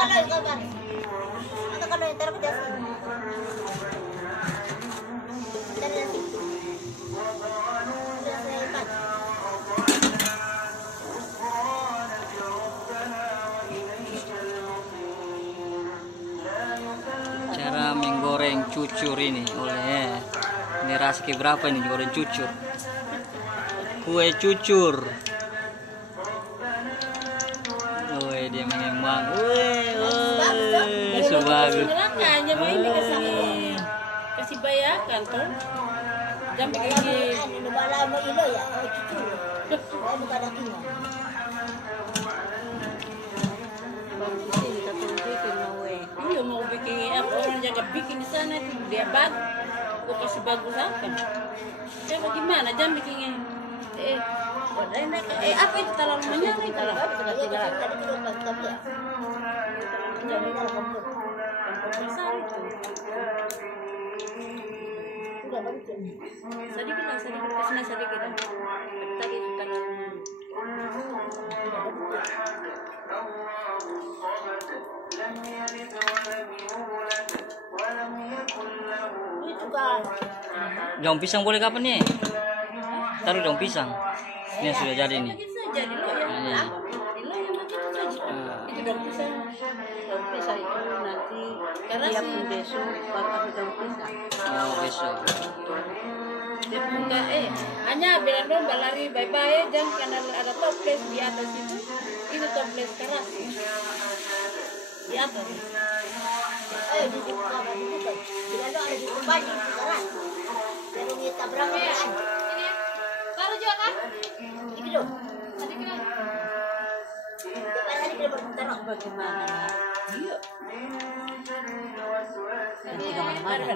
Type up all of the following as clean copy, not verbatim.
Cara menggoreng cucur ini oleh ini Raski berapa ini goreng cucur, kue cucur. Woi dia mengembang, woi sebagus. Hanya mau ini kasih bayakan tuh. Jam begini. Lama ilo ya, cucur. Saya bukan dakinya. Iya mau bikin apa orang jaga bikin di sana itu dia bagus, aku kasih bagus apa? Saya bagaimana jam bikinnya? Apa itu terlalu menyala itu lah? Sudah tidak. Besar itu. Sedikit kesana sedikit. Tadi itu terlalu. Daun pisang boleh kapan nih? Taruh daun pisang. Ini sudah jadi nih. Jadi lo yang itu daun pisang. Daun pisang itu nanti karena dia pun besok baru ada daun pisang. Oh besok. Dia punya hanya bilang dong lari bye-bye jangan karena ada toples di atas itu toples keras di atas. Di buka dibuka. Bila ada di baju sekarang. Kalau kita berapa kan? Ini baru juga kan? Ini dong. Tadi kira Tadi kita bertaruh bagaimana? Iya. Tadi kemana-mana.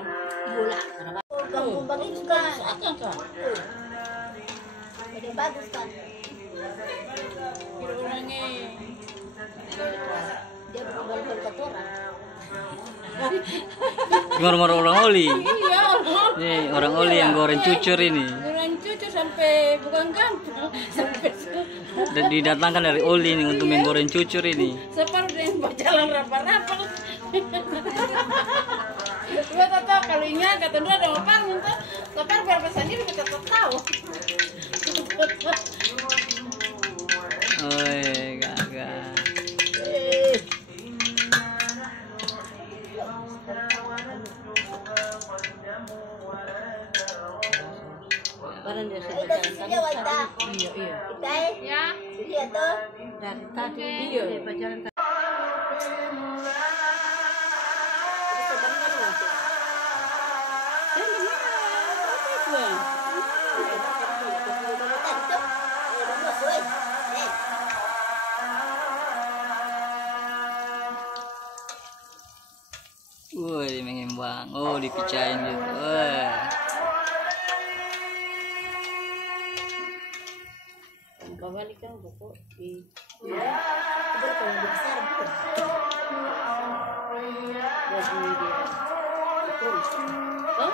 Bola. Kampung bagus kan? Akan kan? Jadi bagus kan? Orangnya Dia berubah-ubah kotoran. Ngomong orang oli. iya orang. Nih orang oli yang goreng cucur ini. Goreng cucu sampai bukan gampang sampai Dan didatangkan dari oli ini untuk menggoreng cucur ini. separuh yang berjalan rapa-rapa. Dua tahu kalau ingat kata dua ada opar untuk opar berapa sendiri kita tahu. Oi gagah. Barang dia Kita di sini Waita. Iya iya. Kita ya. Lihat tuh. Dari tadi iya berjalan tadi. Woi mengembang. Oh dipicahin gitu. Wah. Kembali kan pokok di Kalau besar pun. baju dia. Terus. Hah?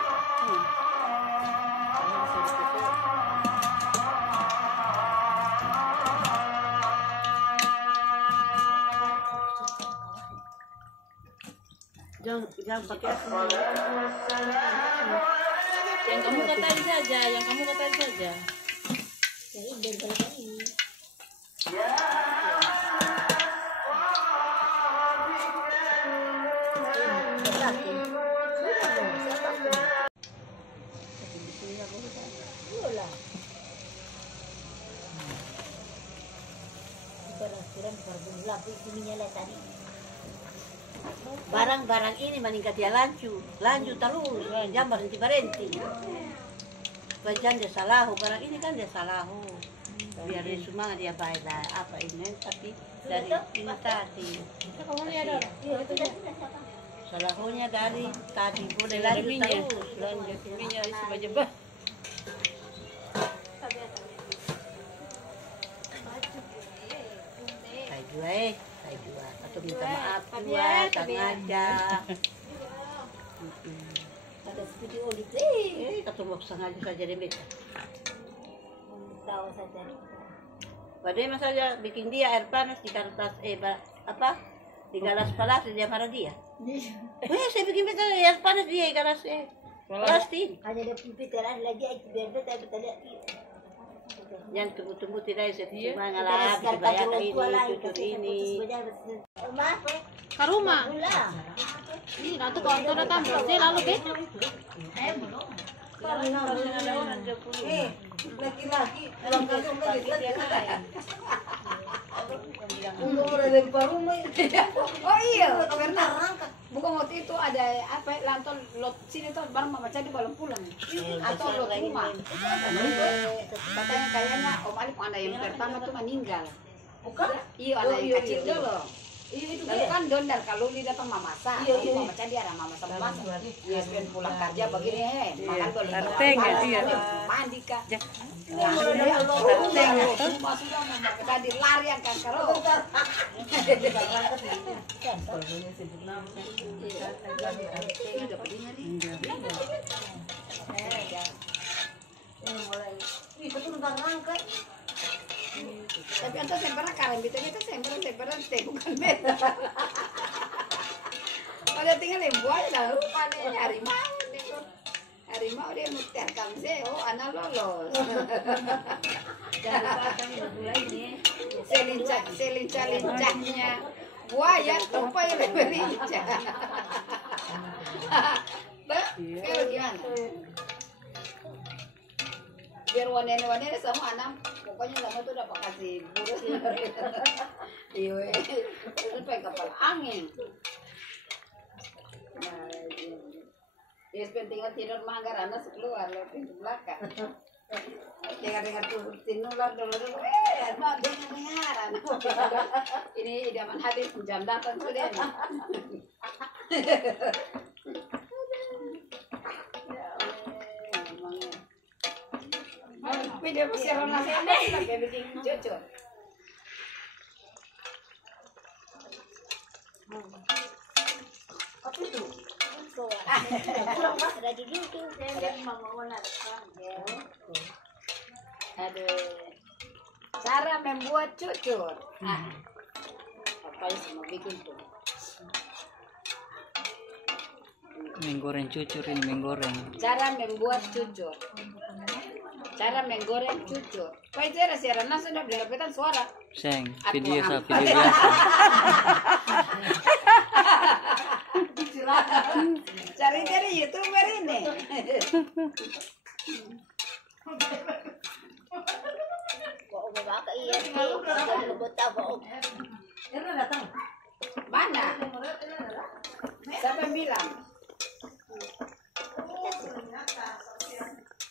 Jangan pakai yang kamu katain saja, Jadi bengkel ini. Barang-barang ini meningkat dia lanjut terus, jangan berhenti. Bajan dia salahu, barang ini kan dia salahu. Biar dia semangat dia baik lah, apa ini, tapi dari ini tadi. Salahunya dari tadi boleh lanjut terus, lanjut minyak isi baju. Saya jual, atau minta maaf jual, sengaja. Ada video gitu. Ketemu sengaja saja deh beta. Tahu saja. Padahal saja bikin dia air panas di kertas Di galas panas dia marah dia. Saya bikin pita yang panas dia galasnya. Pasti. Hanya ada pimpinan lagi biar kita lihat. Jangan tunggu-tunggu tidak cuma ngalah bayar ini cucur ini. Ke rumah. Ini nanti kantor datang bersih lalu deh. Laki-laki pulang kampung lagi dia Oh iya, karena bukan waktu itu ada apa lantai lot sini tuh barang mama jadi belum pulang atau lot rumah. Katanya kayaknya Om Alif ada yang pertama tuh meninggal. Bukan? Iya ada yang kecil dulu. Lalu kan dondar kalau li datang mama masak, mama jadi ada mama sama masak. Dia pulang kerja begini, makan dulu. Mandi kak. Semua sudah mama tadi larian kan karo. Tapi anto sempera karen bito sempera teh bukan beda. Pada tinggal lembu aja lalu pada harimau dia muter kamse anak lolos. Jangan lupa kami mulai ini. Selincah-lincahnya buaya tupai leberincah. Kalau gimana? Biar wanita-wanita sama anak pokoknya lama tuh dapat kasih burus. Iya, itu pengen kapal angin. Ya, pentingnya tidur manggar anak keluar lewat pintu belakang. Dengar tinular dulu. Mau dengar. Ini idaman hadis jam datang sudah nih. Video persiapan nasi lagi bikin cucur. Apa itu? Kurang mas ada di situ. Saya mama mana? Aduh. Cara membuat cucur. Apa yang semua bikin tuh? Menggoreng cucur ini menggoreng. Cara membuat cucur. Cara menggoreng cucur. Kau itu ada siaran langsung udah berlebihan suara. Seng, video biasa. Cari YouTuber ini. Bawa bawa iya sih. Kalau buat tahu. Mana? Siapa yang bilang?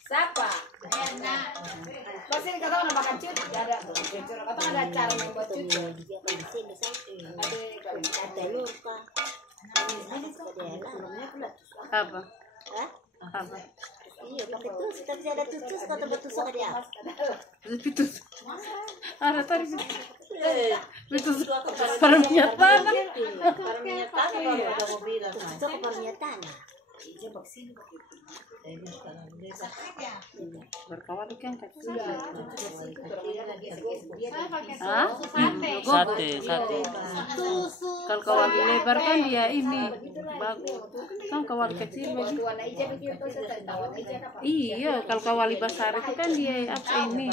Siapa? Pasti kata orang makan cucur. Ada cucur. Kata ada cara membuat cucur. Ada lupa. Apa? Hah? Apa? Iya, pakai tus. Tapi ada tus kata bertusuk dia. Pitus. Ada tadi sih. Pitus. Perminyak tanah. Perminyak tanah baru ada mobil. Itu perminyak tanah. Berkawan kan kecil. Sate. Kalau kawali lebar kan dia ini bagus. Kan kawali kecil bagus. Iya, kalau kawali besar itu kan dia apa ini?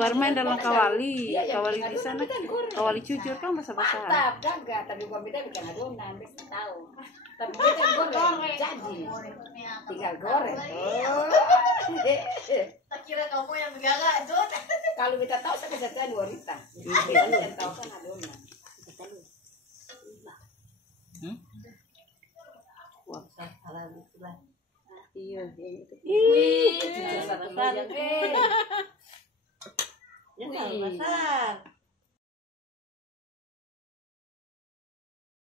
Bermain dalam kawali. Kawali di sana kawali cucur kan besar-besar. Tapi gua beda bukan adonan, bisa tahu. Tapi kita goreng jadi tinggal goreng. Tak kira kamu yang menjaga itu. Kalau kita tahu saya bisa tahu 2 liter. Kita tahu kan adonan. Wah, salah itulah. Iya, Ih, cucur besar. Ya, besar.